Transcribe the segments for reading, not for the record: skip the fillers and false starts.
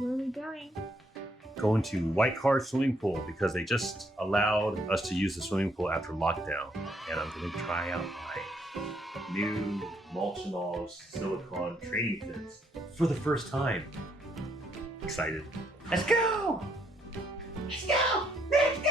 Where are we going? Going to White Car Swimming Pool because they just allowed us to use the swimming pool after lockdown. And I'm going to try out my new Molchanovs Silicone training fins for the first time. Excited. Let's go! Let's go! Let's go!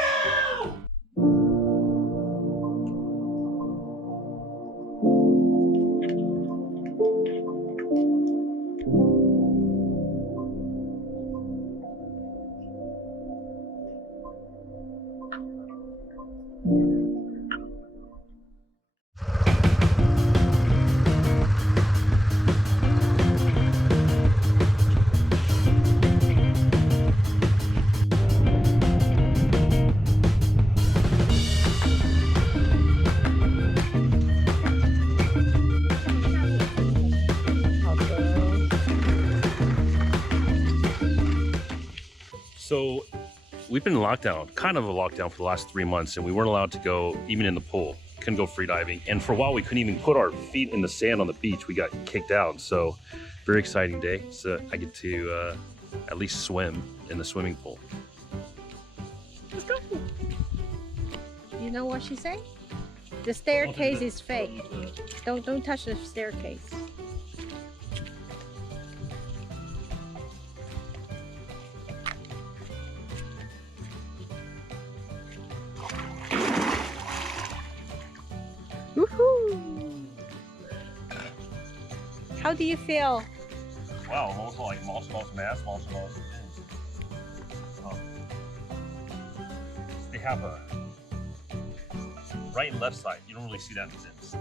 So we've been in lockdown, kind of a lockdown for the last 3 months, and we weren't allowed to go even in the pool. Couldn't go free diving. And for a while, we couldn't even put our feet in the sand on the beach. We got kicked out. So very exciting day. So I get to at least swim in the swimming pool. Let's go. You know what she said? The staircase is fake. Don't touch the staircase. Woohoo! How do you feel? Wow, almost like Molchanovs mass, Molchanovs fins. They have a right and left side. You don't really see that in fins.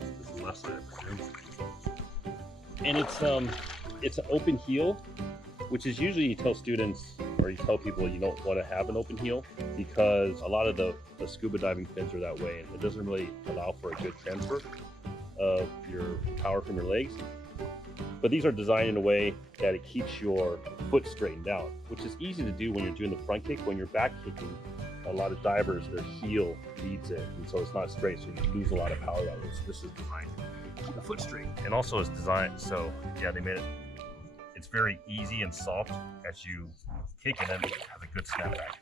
This is the left side, I presume. And it's an open heel, which is usually you tell students or you tell people you don't want to have an open heel because a lot of the scuba diving fins are that way and it doesn't really allow for a good transfer of your power from your legs. But these are designed in a way that it keeps your foot straightened out, which is easy to do when you're doing the front kick. When you're back kicking, a lot of divers, their heel leads it, and so it's not straight, so you lose a lot of power that way. So this is designed to keep the foot straight. And also it's designed, so yeah, they made it, it's very easy and soft as you kick and then have a good snapback.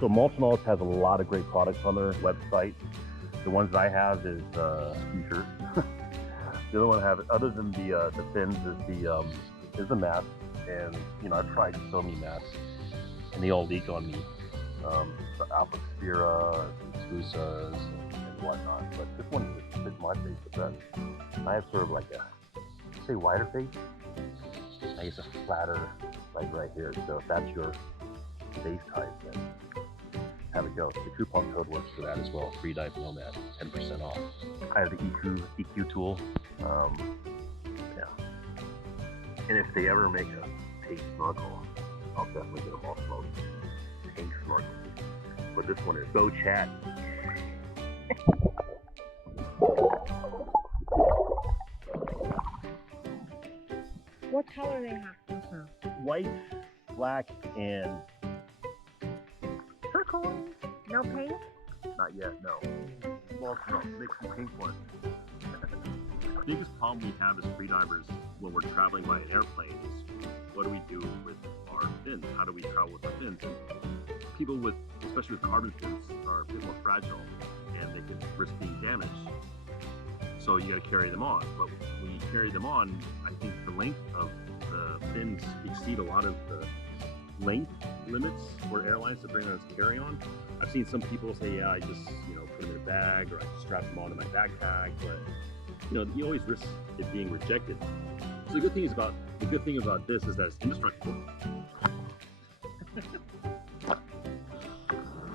So Molchanovs has a lot of great products on their website. The ones that I have is t-shirts. The other one I have, other than the fins, is the mask. And you know, I've tried so many masks, and they all leak on me. The Alpha Sphera, Scusas, and whatnot. But this one just fits my face the best. I have sort of like a, say, wider face. I guess a flatter, like right here. So if that's your face type, then have it go. The coupon code works for that as well. FREEDIVENOMAD, 10% off. I have the EQ tool. Yeah. And if they ever make a pink snorkel, I'll definitely get a Molchanovs pink snorkel. But this one is Go Chat. What color they have? White, black, and turquoise. No pink? not yet, no. Molchanovs, make some pink ones. The biggest problem we have as freedivers when we're traveling by an airplane is what do we do with our fins? How do we travel with our fins? And people with, especially with carbon fins, are a bit more fragile and they can risk being damaged. So you got to carry them on. But when you carry them on, I think the length of the fins exceed a lot of the length limits for airlines to bring on as carry-on. I've seen some people say, yeah, I just put them in a bag or I just strap them onto my backpack, but you always risk it being rejected. So the good thing about this is that it's indestructible.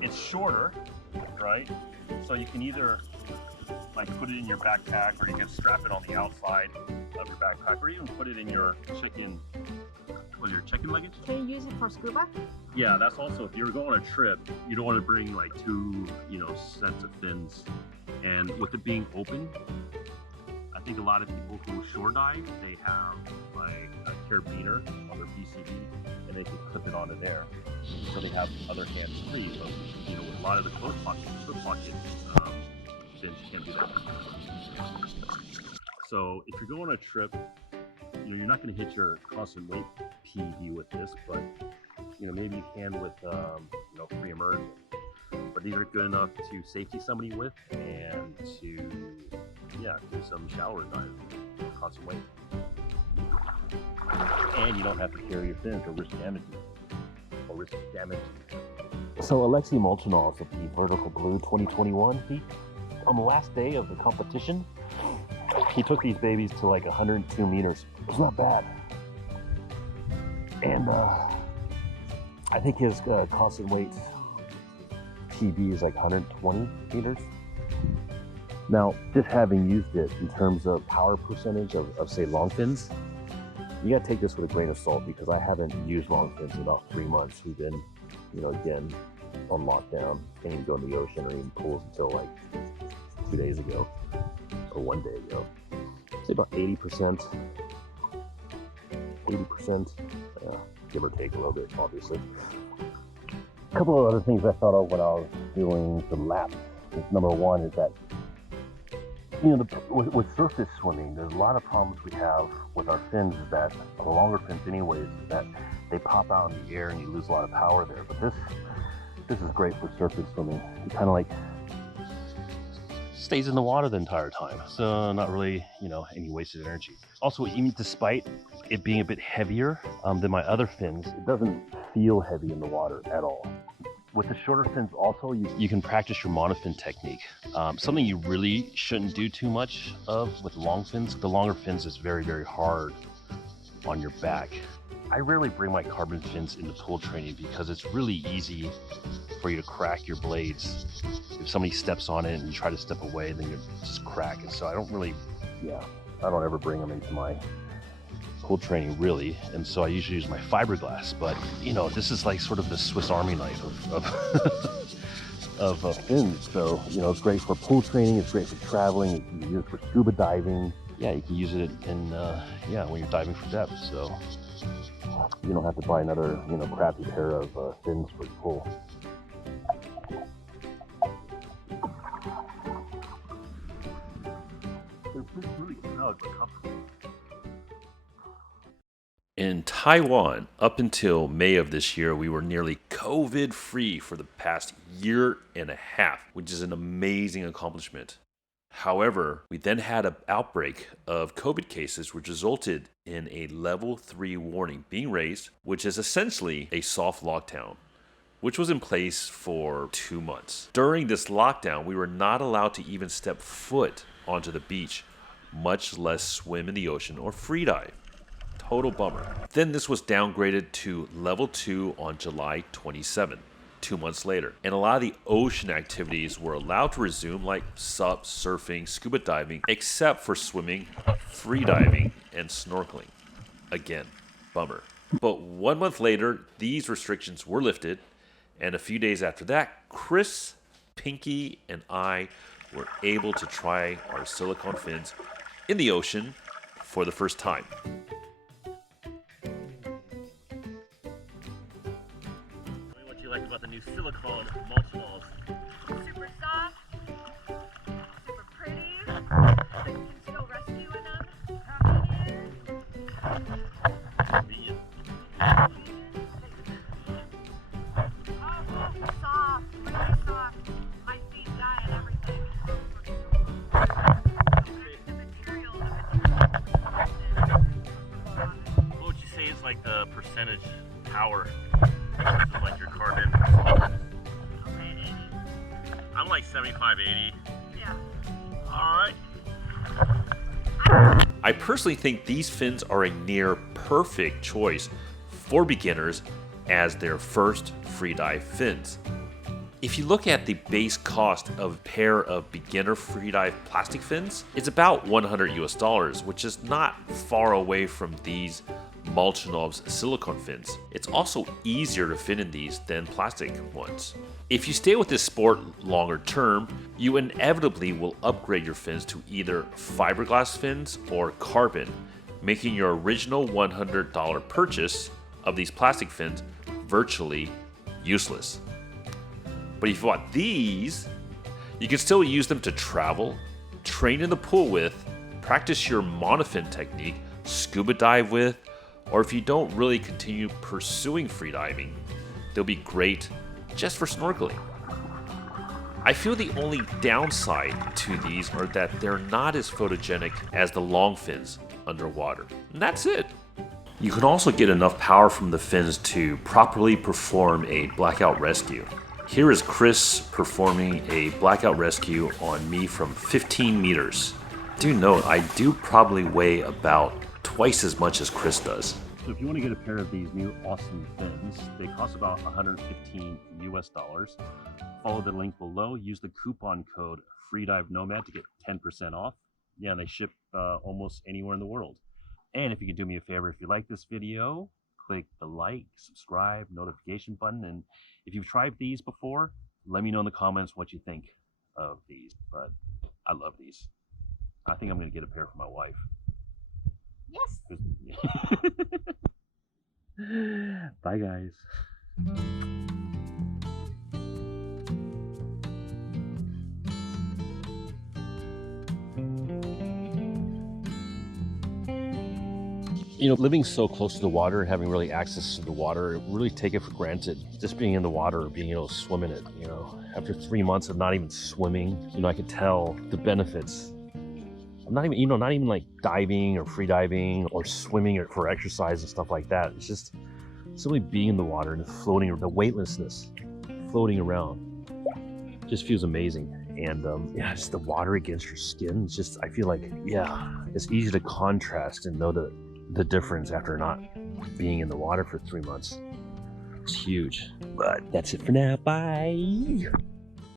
It's shorter, right? So you can either like put it in your backpack, or you can strap it on the outside of your backpack, or even put it in your check-in or your check-in luggage. Can you use it for scuba? Yeah, that's also if you're going on a trip, you don't want to bring like two, sets of fins. And with it being open, I think a lot of people who shore dive, they have like a carabiner on their PCB, and they can clip it onto there, so they have other hands free. But with a lot of the close pocket fins, you can't do that. So if you're going on a trip, you're not going to hit your constant weight PED with this, but maybe you can with free immersion. But these are good enough to safety somebody with and to do some shower diving, constant weight. And you don't have to carry your fins or risk damage. So Alexei Molchanovs of the Vertical Blue 2021, on the last day of the competition, he took these babies to like 102 meters. It's not bad. And I think his constant weight PB is like 120 meters. Now, just having used it in terms of power percentage of say long fins, you gotta take this with a grain of salt because I haven't used long fins in about 3 months. We've been, again, on lockdown. Can't even go in the ocean or even pools until like 2 days ago or 1 day ago. Say about 80%, give or take a little bit, obviously. A couple of other things I thought of when I was doing the laps. Number one is that, with surface swimming, there's a lot of problems we have with our fins is that, the longer fins anyways, is that they pop out in the air and you lose a lot of power there. But this is great for surface swimming. It kind of like stays in the water the entire time. So not really, any wasted energy. Also, even despite it being a bit heavier than my other fins, it doesn't feel heavy in the water at all. With the shorter fins also, you can practice your monofin technique. Something you really shouldn't do too much of with long fins. The longer fins is very, very hard on your back. I rarely bring my carbon fins into pool training because it's really easy for you to crack your blades. If somebody steps on it and you try to step away, then you just crack it. So I don't ever bring them into my pool training really, and so I usually use my fiberglass. But this is like sort of the Swiss Army knife of fins. So it's great for pool training. It's great for traveling. You can use it for scuba diving. Yeah, you can use it in when you're diving for depth. So you don't have to buy another crappy pair of fins for the pool. They're really snug but comfortable. In Taiwan, up until May of this year, we were nearly COVID-free for the past year and a half, which is an amazing accomplishment. However, we then had an outbreak of COVID cases, which resulted in a level 3 warning being raised, which is essentially a soft lockdown, which was in place for 2 months. During this lockdown, we were not allowed to even step foot onto the beach, much less swim in the ocean or free dive. Total bummer. Then this was downgraded to level 2 on July 27, 2 months later. And a lot of the ocean activities were allowed to resume, like SUP, surfing, scuba diving, except for swimming, free diving, and snorkeling. Again, bummer. But 1 month later, these restrictions were lifted, and a few days after that, Chris, Pinky, and I were able to try our silicone fins in the ocean for the first time. What do you like about the new Silicone Molchanovs? Super soft, super pretty. You can still rescue in them. Convenient. Soft, really soft. My feet die and everything. The material What would you say is like the percentage power versus like your carbon? Okay, 80. I'm like 75, 80. Yeah. Alright. I personally think these fins are a near perfect choice for beginners as their first free dive fins. If you look at the base cost of a pair of beginner free dive plastic fins, it's about $100 US, which is not far away from these Molchanovs silicone fins. It's also easier to fit in these than plastic ones. If you stay with this sport longer term, you inevitably will upgrade your fins to either fiberglass fins or carbon, making your original $100 purchase of these plastic fins virtually useless. But if you want these, you can still use them to travel, train in the pool with, practice your monofin technique, scuba dive with, or if you don't really continue pursuing freediving, they'll be great just for snorkeling. I feel the only downside to these are that they're not as photogenic as the long fins underwater. And that's it. You can also get enough power from the fins to properly perform a blackout rescue. Here is Chris performing a blackout rescue on me from 15 meters. Do note, I do probably weigh about twice as much as Chris does. So if you want to get a pair of these new awesome fins, they cost about $115 US. Follow the link below. Use the coupon code FREEDIVENOMAD to get 10% off. Yeah, and they ship almost anywhere in the world. And if you could do me a favor, if you like this video, click the like, subscribe, notification button. And if you've tried these before, let me know in the comments what you think of these. But I love these. I think I'm going to get a pair for my wife. Yes. Bye, guys. You know, living so close to the water and having really access to the water, really take it for granted. Just being in the water, being able to swim in it, you know. After 3 months of not even swimming, you know, I could tell the benefits. I'm not even, you know, not even like diving or free diving or swimming or for exercise and stuff like that. It's just simply being in the water and floating, the weightlessness, floating around, just feels amazing. And yeah, just the water against your skin. It's just, I feel like, yeah, it's easy to contrast and know the difference after not being in the water for 3 months. It's huge. But that's it for now. Bye.